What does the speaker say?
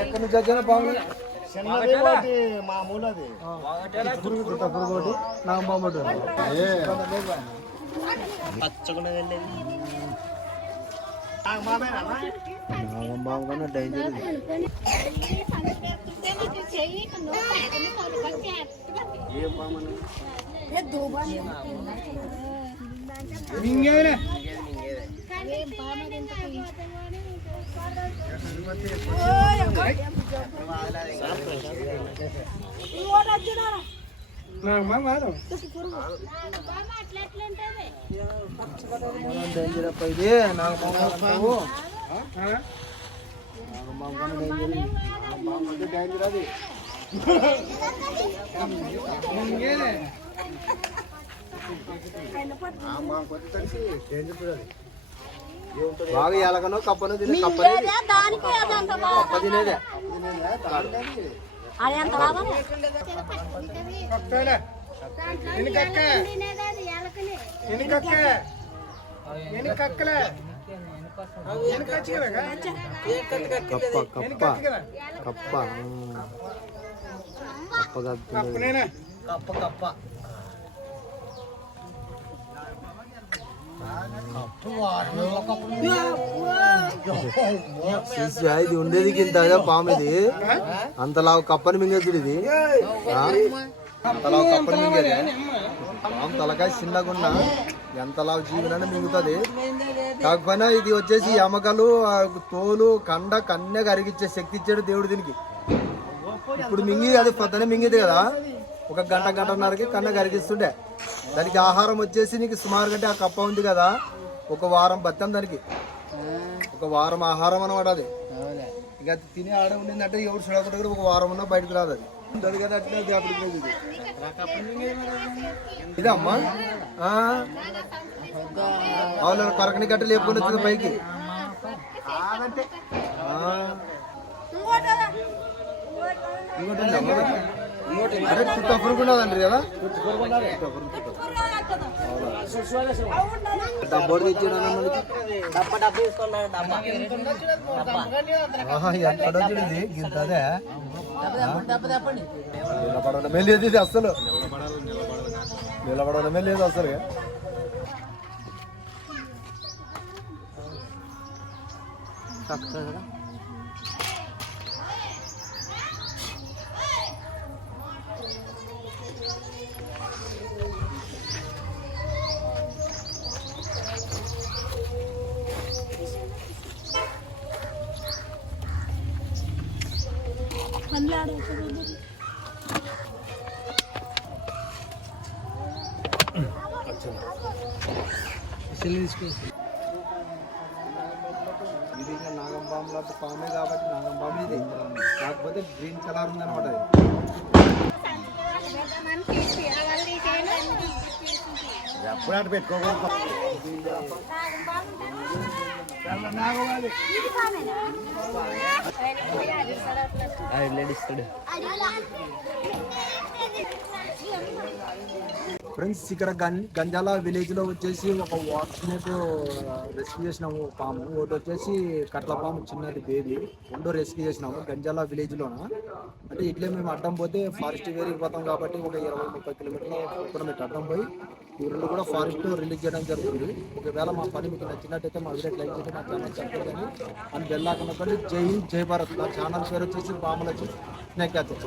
ఎక్కడి నుంచి వచ్చినా పాము మామూలది నాగంబాబు పచ్చకుండా వెళ్ళేది నాగంబాబు కన్నా డేంజర్ డేంజర్ అప్ప ఇది నాగంబాబు డేంజర్ అది బాగా ఎలగనో కప్పనో తినే కప్ప తినేదే కప్ప కప్ప కప్ప కప్ప కప్ప ఇది ఉండేది కింద పాము ఇది అంతలా కప్పని మింగేది ఇది అంతలా కప్పని మింగేది పాము తలకాయ చిన్నగున్నా ఎంతలా జీవనాన్ని మింగుతుంది. కాకపోయినా ఇది వచ్చేసి ఎమకలు తోలు కండ కన్నే కరిగిచ్చే శక్తి ఇచ్చాడు దేవుడు దీనికి. ఇప్పుడు మింగి అది పొద్దునే మింగిది కదా, ఒక గంటన్నరకి కన్న కరిగిస్తుండే. దానికి ఆహారం వచ్చేసి నీకు సుమారు గంటే ఆ కప్ప ఉంది కదా, ఒక వారం బతాం దానికి, ఒక వారం ఆహారం అనమాట అది. ఇక తిని ఆడ ఉండిందంటే ఎవరు చూడకుండా కూడా ఒక వారం ఉన్నా బయటకు రాదు అది. ఇదమ్మా అవును, కొరకని గట్ట లేపుకొని వచ్చింది పైకి. అదే చుట్టఫరుకున్నదండి కదా, డబ్బోడు తెచ్చాడు ఎక్కడొచ్చింది గింత. అదే నిలబడమే లేదు ఇది అసలు, నిలబడమే లేదు అసలు. ఇది నాగంబాబు లాంటి పామే కాబట్టి నాగంబాబు ఇది, కాకపోతే గ్రీన్ కలర్ ఉందన్నమాట. ఎప్పుడు అటు పెట్టుకోకూడదు. ఫ్రెండ్స్, ఇక్కడ గంజాల విలేజ్ లో వచ్చేసి ఒక వాక్సినేట్ రెస్క్యూ చేసినాము పాము. ఒకటి వచ్చేసి కట్ల పాము చిన్నది బేబీ, రెండో రెస్క్యూ చేసినాము గంజాల విలేజ్ లోన. అంటే ఇట్లే మేము అడ్డం పోతే ఫారెస్ట్ ఏరియాకి పోతాం కాబట్టి ఒక 20-30 కిలోమీటర్ల అడ్డం పోయి ఈ రెండు కూడా ఫారెస్ట్ రిలీజ్ చేయడం జరుగుతుంది. ఒకవేళ మా పని మీకు నచ్చినట్టయితే మా వీడియో లైక్ చేసి మా ఛానల్ చెప్పండి అని బెల్ ఐకాన్ నొక్కండి. జై హింద్, జై భారత్. నా ఛానల్ పేరు వచ్చేసి పాముల స్నేక్ క్యాచర్.